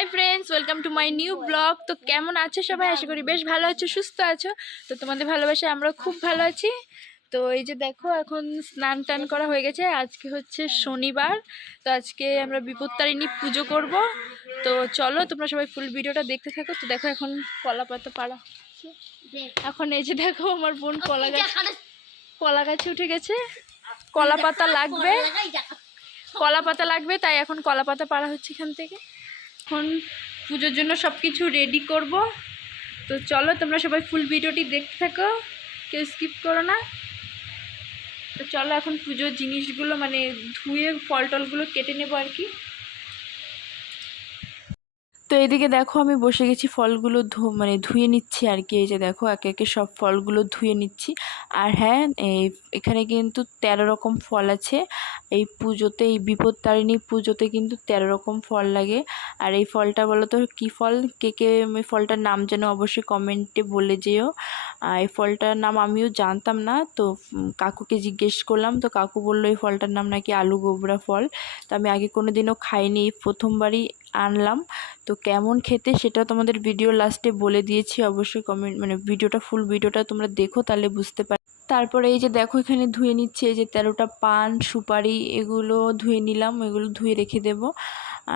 Hi friends welcome to my new blog তো কেমন আছো সবাই? আশা করি বেশ ভালো আছো, সুস্থ আছো। তো তোমাদের ভালোবাসায় আমরা খুব ভালো আছি। তো এই যে দেখো, এখন স্নান টান করা হয়ে গেছে। আজকে হচ্ছে শনিবার। তো আজকে আমরা বিপত্তারিণী পুজো করব। তো চলো, তোমরা সবাই ফুল ভিডিওটা দেখতে থাকো। তো দেখো এখন কলা পাতা পাড়া। এখন এই যে দেখো, আমার বোন কলা গাছ কলা গাছে উঠে গেছে। কলা পাতা লাগবে। কলা পাতা লাগবে, তাই এখন কলা পাতা পাড়া হচ্ছে এখান থেকে। এখন পুজোর জন্য সব কিছু রেডি করব। তো চলো, তোমরা সবাই ফুল ভিডিওটি দেখতে থাকো, কেউ স্কিপ করো না। তো চলো, এখন পুজোর জিনিসগুলো মানে ধুয়ে ফল টলগুলো কেটে নেব আর কি। তো এদিকে দেখো আমি বসে গেছি, ফলগুলো ধু মানে ধুয়ে নিচ্ছি আর কি। এই যে দেখো, একে একে সব ফলগুলো ধুয়ে নিচ্ছি। আর হ্যাঁ এই এখানে কিন্তু তেরো রকম ফল আছে। এই পুজোতে, এই বিপদ তারিণী পুজোতে কিন্তু তেরো রকম ফল লাগে। আর এই ফলটা বলো তো, কী ফল? কে কে, ফলটার নাম যেন অবশ্যই কমেন্টে বলে যেও। এই ফলটার নাম আমিও জানতাম না। তো কাকুকে জিজ্ঞেস করলাম, তো কাকু বলল এই ফলটার নাম নাকি আলু গোবরা ফল। তো আমি আগে কোনো দিনও খাইনি প্রথমবারই আনলাম। তো কেমন খেতে সেটা তোমাদের ভিডিও লাস্টে বলে দিয়েছি, অবশ্যই কমেন্ট মানে ভিডিওটা ফুল ভিডিওটা তোমরা দেখো, তাহলে বুঝতে পার তারপরে এই যে দেখো, এখানে ধুয়ে নিচ্ছে, এই যে তেরোটা পান, সুপারি, এগুলো ধুয়ে নিলাম, এগুলো ধুয়ে রেখে দেব।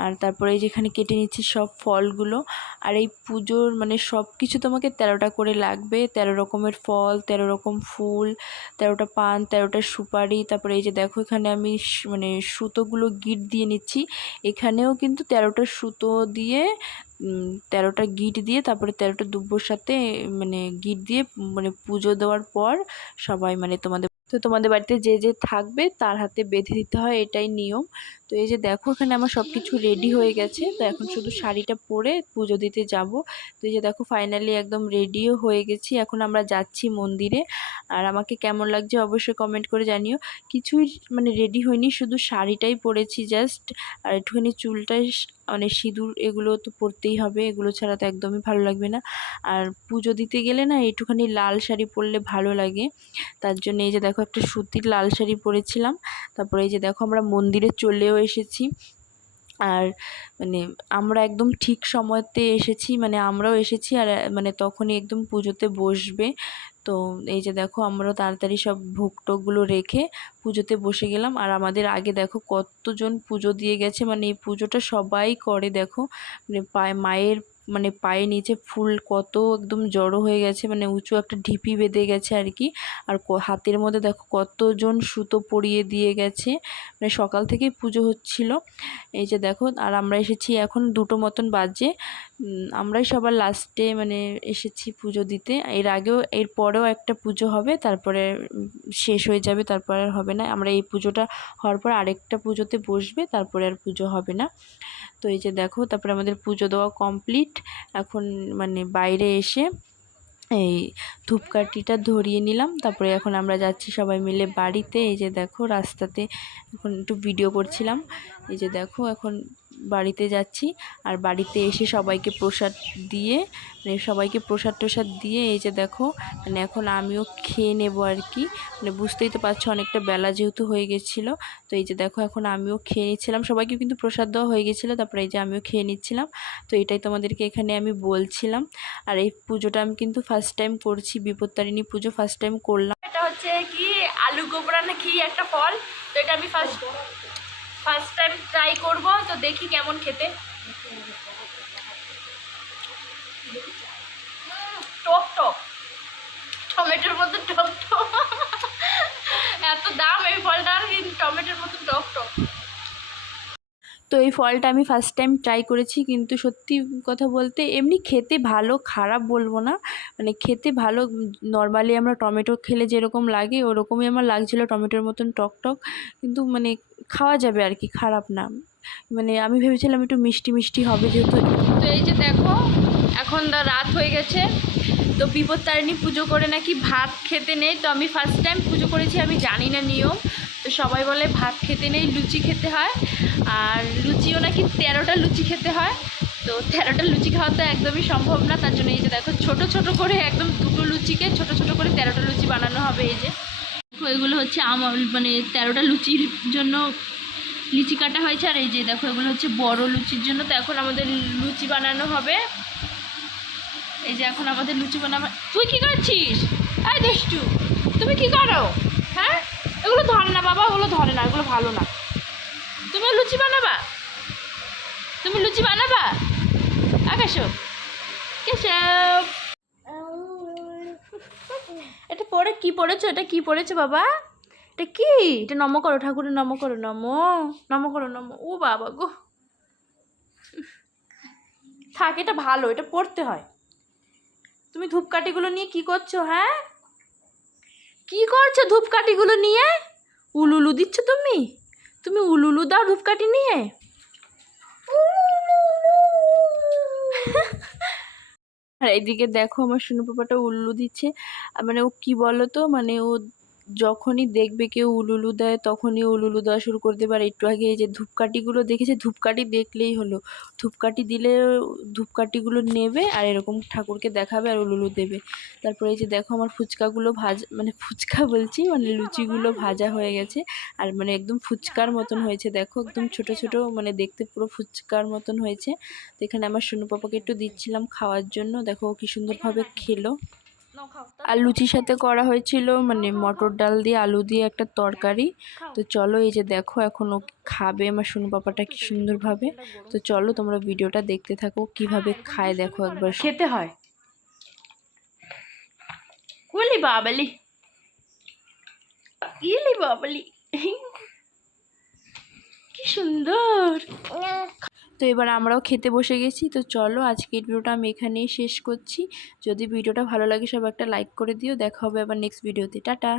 আর তারপরে এই যে এখানে কেটে নিচ্ছি সব ফলগুলো। আর এই পুজোর মানে সব কিছু তোমাকে তেরোটা করে লাগবে। তেরো রকমের ফল, তেরো রকম ফুল, তেরোটা পান, তেরোটা সুপারি, তারপরে এই যে দেখো এখানে আমি মানে সুতোগুলো গিট দিয়ে নিচ্ছি। এখানেও কিন্তু তেরোটা সুতো দিয়ে তেরোটা গিট দিয়ে, তারপরে তেরোটা দুব্বোর সাথে মানে গিট দিয়ে মানে পুজো দেওয়ার পর সবাই মানে তোমাদের তো তোমাদের বাড়িতে যে যে থাকবে তার হাতে বেঁধে দিতে হয়, এটাই নিয়ম। তো এই যে দেখো এখানে আমার সব কিছু রেডি হয়ে গেছে। তো এখন শুধু শাড়িটা পরে পুজো দিতে যাব। তো এই যে দেখো ফাইনালি একদম রেডিও হয়ে গেছি। এখন আমরা যাচ্ছি মন্দিরে। আর আমাকে কেমন লাগছে অবশ্যই কমেন্ট করে জানিও। কিছুই মানে রেডি হয়নি, শুধু শাড়িটাই পরেছি জাস্ট আর একটুখানি চুলটাই মানে সিঁদুর এগুলো তো পরতেই হবে, এগুলো ছাড়া তো একদমই ভালো লাগবে না। আর পুজো দিতে গেলে না একটুখানি লাল শাড়ি পরলে ভালো লাগে। তার জন্য এই যে দেখো একটা সুতির লাল শাড়ি পরেছিলাম, তারপরে এই যে দেখো আমরা মন্দিরে চলেও এসেছি। আর মানে আমরা একদম ঠিক সময়তে এসেছি মানে আমরাও এসেছি আর মানে তখনই একদম পুজোতে বসবে। তো এই যে দেখো আমরাও তাড়াতাড়ি সব ভোগ টোগগুলো রেখে পুজোতে বসে গেলাম। আর আমাদের আগে দেখো কতজন পুজো দিয়ে গেছে মানে এই পুজোটা সবাই করে দেখো। মানে পায়ে, মায়ের মানে পায়ে নিচে ফুল কত একদম জড়ো হয়ে গেছে মানে উঁচু একটা ঢিপি বেঁধে গেছে আর কি। আর হাতের মধ্যে দেখো কতজন সুতো পরিয়ে দিয়ে গেছে মানে সকাল থেকেই পুজো হচ্ছিল। এই যে দেখো, আর আমরা এসেছি এখন দুটো মতন বাজে। আমরাই সবার লাস্টে মানে এসেছি পুজো দিতে। এর আগেও, এর পরেও একটা পুজো হবে, তারপরে শেষ হয়ে যাবে, তারপরে আর হবে না। আমরা এই পুজোটা হওয়ার পর আরেকটা পুজোতে বসবে, তারপরে আর পুজো হবে না। তো এই যে দেখো, তারপরে আমাদের পুজো দেওয়া কমপ্লিট এখন মানে বাইরে এসে এই ধূপকাঠিটা ধরিয়ে নিলাম। তারপরে এখন আমরা যাচ্ছি সবাই মিলে বাড়িতে। এই যে দেখো রাস্তাতে এখন একটু ভিডিও করছিলাম। এই যে দেখো এখন বাড়িতে যাচ্ছি। আর বাড়িতে এসে সবাইকে প্রসাদ দিয়ে মানে সবাইকে প্রসাদ টোসাদ দিয়ে, এই যে দেখো মানে এখন আমিও খেয়ে নেব আর কি। মানে বুঝতেই তো পারছ অনেকটা বেলা যেহেতু হয়ে গেছিল। তো এই যে দেখো, এখন আমিও খেয়ে নিচ্ছিলাম। সবাইকে কিন্তু প্রসাদ দেওয়া হয়ে গেছিল, তারপরে এই যে আমিও খেয়ে নিচ্ছিলাম। তো এটাই তোমাদেরকে এখানে আমি বলছিলাম। আর এই পুজোটা আমি কিন্তু ফার্স্ট টাইম করছি, বিপত্তারিণী পুজো ফার্স্ট টাইম করলাম। এটা হচ্ছে কি, আলু গোবরা না কি একটা ফল? তো এটা আমি ফার্স্ট ফার্স্ট টাইম ট্রাই করব তো দেখি কেমন খেতে। টক টক। টমেটোর মতো টক টক এত দাম এই ফলটার কিন্তু টমেটোর মতো টক টক তো এই ফলটা আমি ফার্স্ট টাইম ট্রাই করেছি, কিন্তু সত্যি কথা বলতে এমনি খেতে ভালো, খারাপ বলব না। মানে খেতে ভালো নর্মালি আমরা টমেটো খেলে যেরকম লাগে, ওরকমই আমার লাগছিল টমেটোর মতন টক টক। কিন্তু মানে খাওয়া যাবে আর কি, খারাপ না। মানে আমি ভেবেছিলাম একটু মিষ্টি মিষ্টি হবে যেহেতু। তো এই যে দেখো, এখন দা রাত হয়ে গেছে। তো বিপত্তারিণী পুজো করে নাকি ভাত খেতে নেই, তো আমি ফার্স্ট টাইম পুজো করেছি, আমি জানি না নিয়ম। তো সবাই বলে ভাত খেতে নেই, লুচি খেতে হয়। আর লুচিও নাকি তেরোটা লুচি খেতে হয়। তো তেরোটা লুচি খাওয়া তো একদমই সম্ভব না, তার জন্য এই যে দেখো, ছোট ছোট করে একদম দুটো লুচিকে ছোট ছোট করে তেরোটা লুচি বানানো হবে এই যে। এগুলো হচ্ছে আমার মানে তেরোটা লুচির জন্য লিচি কাটা হয়েছে। আর এই যে দেখো, এগুলো হচ্ছে বড় লুচির জন্য। তো এখন আমাদের লুচি বানানো হবে। এই যে এখন আমাদের লুচি বানাবো তুই কি করছিস? তুমি কি করো? হ্যাঁ? এগুলো ধরে না বাবা ওগুলো ধরে না, এগুলো ভালো না। তুমি লুচি বানাবা? তুমি লুচি বানাবা? আকাশো কেশব এটা পড়ে কি পড়েছো এটা কি পড়েছো বাবা? এটা কি? এটা নম করো ঠাকুরের নম করো, নম নম করো, নম। ও বাবা গো। থাক, এটা ভালো, এটা পড়তে হয়। তুমি ধূপকাঠিগুলো নিয়ে কি করছ হ্যাঁ? কি করছ ধূপকাঠিগুলো নিয়ে? উলুলু দিচ্ছ তুমি? তুমি উলুলু দাও ধূপকাঠি নিয়ে। আর এদিকে দেখো আমার সোনু পাপাটা উল্লু দিচ্ছে। মানে ও কি বলো তো মানে ও যখনই দেখবে কেউ উলুলু দেয়, তখনই উলুলু দেওয়া শুরু করে দেবে। আর একটু আগে এই যে ধূপকাঠিগুলো দেখেছে, ধূপকাঠি দেখলেই হলো। ধূপকাঠি দিলে ধূপকাঠিগুলো নেবে আর এরকম ঠাকুরকে দেখাবে আর উলুলু দেবে। তারপরে এই যে দেখো আমার ফুচকাগুলো ভাজা মানে ফুচকা বলছি মানে লুচিগুলো ভাজা হয়ে গেছে। আর মানে একদম ফুচকার মতন হয়েছে, দেখো একদম ছোট ছোট মানে দেখতে পুরো ফুচকার মতন হয়েছে। তো এখানে আমার সোনু পাপাকে একটু দিচ্ছিলাম খাওয়ার জন্য। দেখো কি সুন্দরভাবে খেলো। আর লুচির সাথে করা হয়েছিল মানে মটর ডাল দিয়ে আলু দিয়ে একটা তরকারি। তো চলো এই যে দেখো এখন ও খাবে, আমার সোনু পাপাটা কি সুন্দরভাবে তো চলো তোমরা ভিডিওটা দেখতে থাকো, কীভাবে খায় দেখো একবার। খেতে হয়। বলি বাবালি। ইলি বাবালি। কি সুন্দর। তো এবার আমরাও খেতে বসে গেছি। তো চলো আজকের ভিডিওটা আমি এখানেই শেষ করছি। যদি ভিডিওটা ভালো লাগে সব একটা লাইক করে দিও। দেখা হবে আবার নেক্সট ভিডিওতে টাটা!